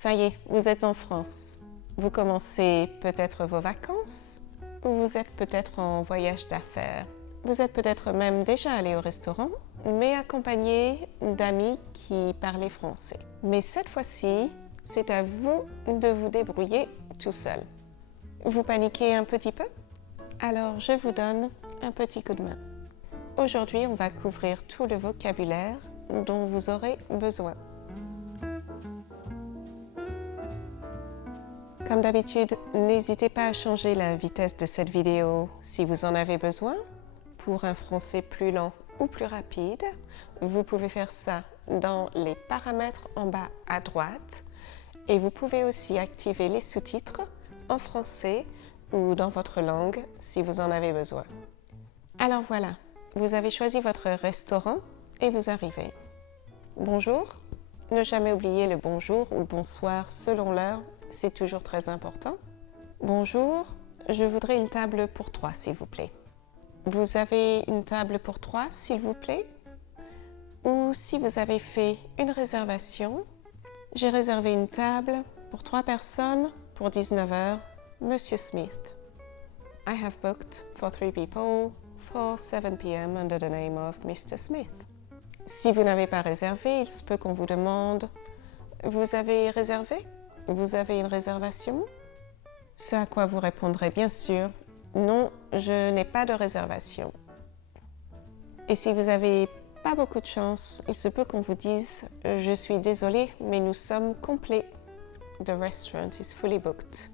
Ça y est, vous êtes en France. Vous commencez peut-être vos vacances ou vous êtes peut-être en voyage d'affaires. Vous êtes peut-être même déjà allé au restaurant, mais accompagné d'amis qui parlaient français. Mais cette fois-ci, c'est à vous de vous débrouiller tout seul. Vous paniquez un petit peu? Alors je vous donne un petit coup de main. Aujourd'hui, on va couvrir tout le vocabulaire dont vous aurez besoin. Comme d'habitude, n'hésitez pas à changer la vitesse de cette vidéo si vous en avez besoin. Pour un français plus lent ou plus rapide, vous pouvez faire ça dans les paramètres en bas à droite et vous pouvez aussi activer les sous-titres en français ou dans votre langue si vous en avez besoin. Alors voilà, vous avez choisi votre restaurant et vous arrivez. Bonjour, ne jamais oublier le bonjour ou le bonsoir selon l'heure, c'est toujours très important. Bonjour, je voudrais une table pour 3 s'il vous plaît. Vous avez une table pour 3 s'il vous plaît? Ou si vous avez fait une réservation, j'ai réservé une table pour 3 personnes pour 19 h, Monsieur Smith. I have booked for 3 people for 7 p.m. under the name of Mr. Smith. Si vous n'avez pas réservé, il se peut qu'on vous demande « Vous avez réservé? Vous avez une réservation ?» Ce à quoi vous répondrez bien sûr « Non, je n'ai pas de réservation. » Et si vous n'avez pas beaucoup de chance, il se peut qu'on vous dise « Je suis désolé, mais nous sommes complets. The restaurant is fully booked. »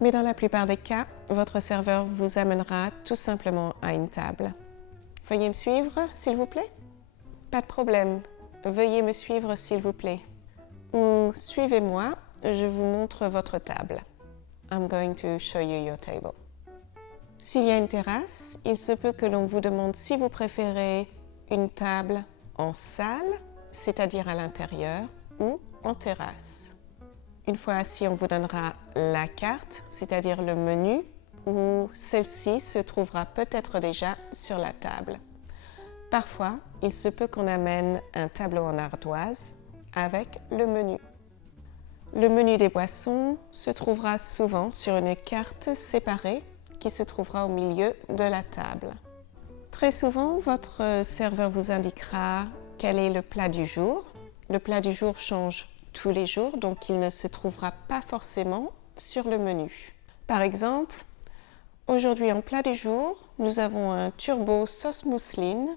Mais dans la plupart des cas, votre serveur vous amènera tout simplement à une table. Veuillez me suivre, s'il vous plaît? Pas de problème. Veuillez me suivre, s'il vous plaît. Ou suivez-moi, je vous montre votre table. I'm going to show you your table. S'il y a une terrasse, il se peut que l'on vous demande si vous préférez une table en salle, c'est-à-dire à l'intérieur, ou en terrasse. Une fois assis, on vous donnera la carte, c'est-à-dire le menu, où celle-ci se trouvera peut-être déjà sur la table. Parfois, il se peut qu'on amène un tableau en ardoise avec le menu. Le menu des boissons se trouvera souvent sur une carte séparée qui se trouvera au milieu de la table. Très souvent, votre serveur vous indiquera quel est le plat du jour. Le plat du jour change tous les jours, donc il ne se trouvera pas forcément sur le menu. Par exemple, aujourd'hui en plat du jour, nous avons un turbo sauce mousseline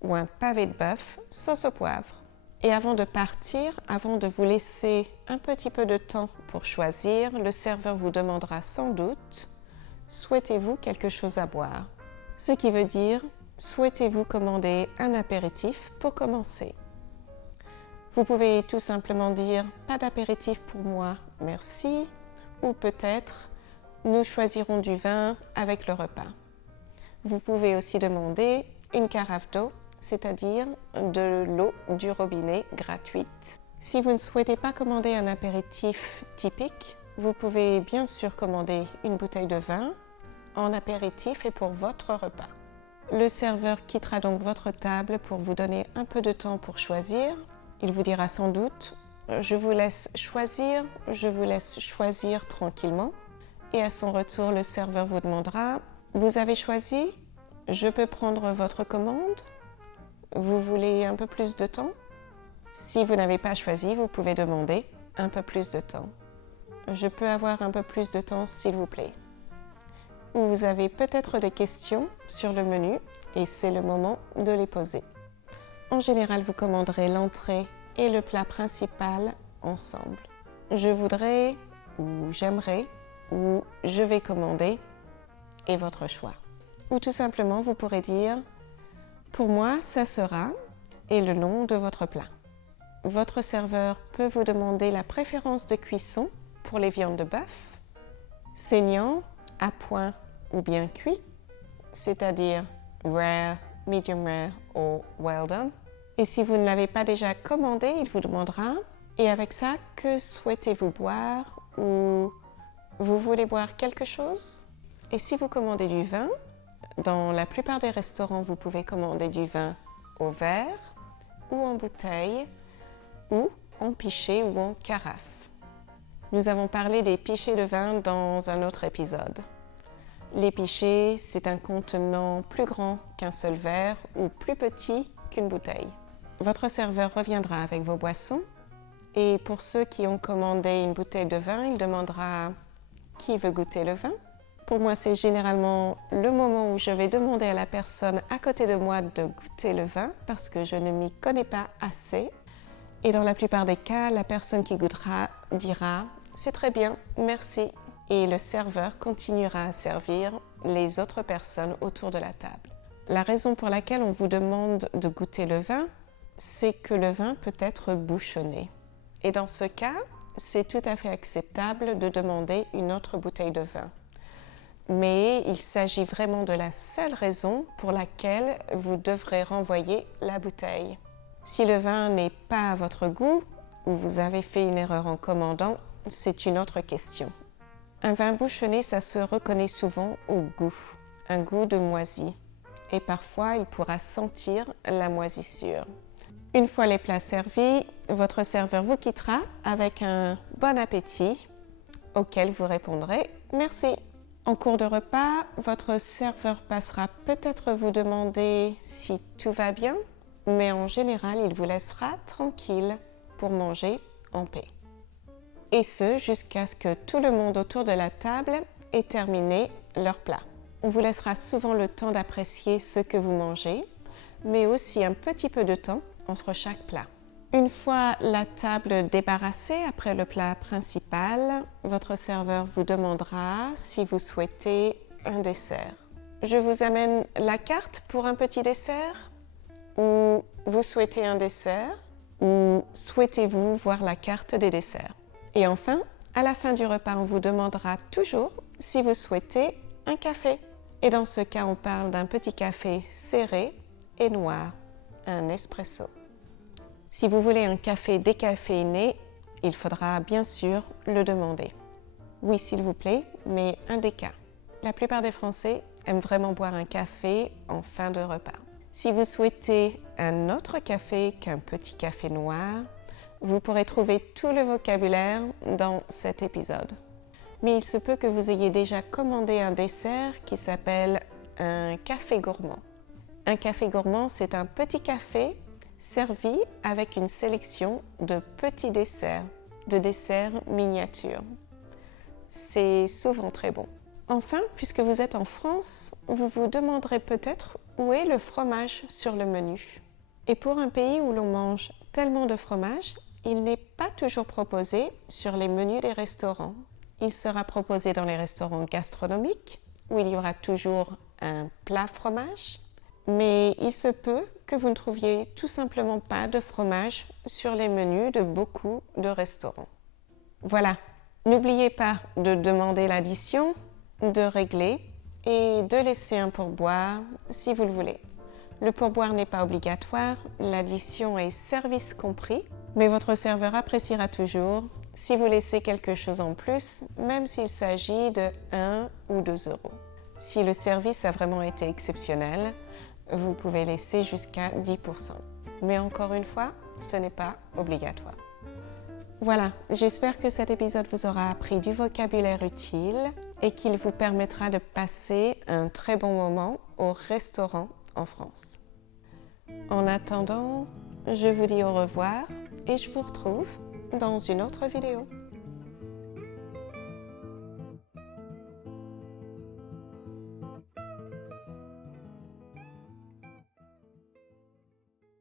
ou un pavé de bœuf sauce au poivre. Et avant de partir, avant de vous laisser un petit peu de temps pour choisir, le serveur vous demandera sans doute « Souhaitez-vous quelque chose à boire ?» Ce qui veut dire « Souhaitez-vous commander un apéritif pour commencer ?» Vous pouvez tout simplement dire « Pas d'apéritif pour moi, merci » ou peut-être « Nous choisirons du vin avec le repas ». Vous pouvez aussi demander une carafe d'eau, c'est-à-dire de l'eau du robinet gratuite. Si vous ne souhaitez pas commander un apéritif typique, vous pouvez bien sûr commander une bouteille de vin en apéritif et pour votre repas. Le serveur quittera donc votre table pour vous donner un peu de temps pour choisir. Il vous dira sans doute « Je vous laisse choisir, je vous laisse choisir tranquillement » et à son retour, le serveur vous demandera « Vous avez choisi? Je peux prendre votre commande? Vous voulez un peu plus de temps? » Si vous n'avez pas choisi, vous pouvez demander un peu plus de temps. « Je peux avoir un peu plus de temps, s'il vous plaît. » Ou vous avez peut-être des questions sur le menu et c'est le moment de les poser. En général, vous commanderez l'entrée et le plat principal ensemble. Je voudrais ou j'aimerais ou je vais commander et votre choix. Ou tout simplement, vous pourrez dire « Pour moi, ça sera » et le nom de votre plat. Votre serveur peut vous demander la préférence de cuisson pour les viandes de bœuf, saignant, à point ou bien cuit, c'est-à-dire rare, medium rare ou well done. Et si vous ne l'avez pas déjà commandé, il vous demandera « Et avec ça, que souhaitez-vous boire ?» ou « Vous voulez boire quelque chose ?» Et si vous commandez du vin, dans la plupart des restaurants, vous pouvez commander du vin au verre ou en bouteille ou en pichet ou en carafe. Nous avons parlé des pichets de vin dans un autre épisode. Les pichets, c'est un contenant plus grand qu'un seul verre ou plus petit qu'une bouteille. Votre serveur reviendra avec vos boissons et pour ceux qui ont commandé une bouteille de vin, il demandera « Qui veut goûter le vin ?» Pour moi, c'est généralement le moment où je vais demander à la personne à côté de moi de goûter le vin parce que je ne m'y connais pas assez. Et dans la plupart des cas, la personne qui goûtera dira « C'est très bien, merci » et le serveur continuera à servir les autres personnes autour de la table. La raison pour laquelle on vous demande de goûter le vin, c'est que le vin peut être bouchonné. Et dans ce cas, c'est tout à fait acceptable de demander une autre bouteille de vin. Mais il s'agit vraiment de la seule raison pour laquelle vous devrez renvoyer la bouteille. Si le vin n'est pas à votre goût ou vous avez fait une erreur en commandant, c'est une autre question. Un vin bouchonné, ça se reconnaît souvent au goût, un goût de moisi. Et parfois, il pourra sentir la moisissure. Une fois les plats servis, votre serveur vous quittera avec un bon appétit auquel vous répondrez « Merci ». En cours de repas, votre serveur passera peut-être vous demander si tout va bien, mais en général, il vous laissera tranquille pour manger en paix. Et ce, jusqu'à ce que tout le monde autour de la table ait terminé leur plat. On vous laissera souvent le temps d'apprécier ce que vous mangez, mais aussi un petit peu de temps entre chaque plat. Une fois la table débarrassée après le plat principal, votre serveur vous demandera si vous souhaitez un dessert. Je vous amène la carte pour un petit dessert? Ou vous souhaitez un dessert? Ou souhaitez-vous voir la carte des desserts? Et enfin, à la fin du repas, on vous demandera toujours si vous souhaitez un café. Et dans ce cas, on parle d'un petit café serré et noir, un espresso. Si vous voulez un café décaféiné, il faudra bien sûr le demander. Oui, s'il vous plaît, mais un déca. La plupart des Français aiment vraiment boire un café en fin de repas. Si vous souhaitez un autre café qu'un petit café noir, vous pourrez trouver tout le vocabulaire dans cet épisode. Mais il se peut que vous ayez déjà commandé un dessert qui s'appelle un café gourmand. Un café gourmand, c'est un petit café servi avec une sélection de petits desserts, de desserts miniatures. C'est souvent très bon. Enfin, puisque vous êtes en France, vous vous demanderez peut-être où est le fromage sur le menu. Et pour un pays où l'on mange tellement de fromage, il n'est pas toujours proposé sur les menus des restaurants. Il sera proposé dans les restaurants gastronomiques, où il y aura toujours un plat fromage, mais il se peut que vous ne trouviez tout simplement pas de fromage sur les menus de beaucoup de restaurants. Voilà, n'oubliez pas de demander l'addition, de régler et de laisser un pourboire si vous le voulez. Le pourboire n'est pas obligatoire, l'addition est service compris, mais votre serveur appréciera toujours si vous laissez quelque chose en plus, même s'il s'agit de 1 ou 2 €. Si le service a vraiment été exceptionnel, vous pouvez laisser jusqu'à 10%. Mais encore une fois, ce n'est pas obligatoire. Voilà, j'espère que cet épisode vous aura appris du vocabulaire utile et qu'il vous permettra de passer un très bon moment au restaurant en France. En attendant, je vous dis au revoir et je vous retrouve dans une autre vidéo.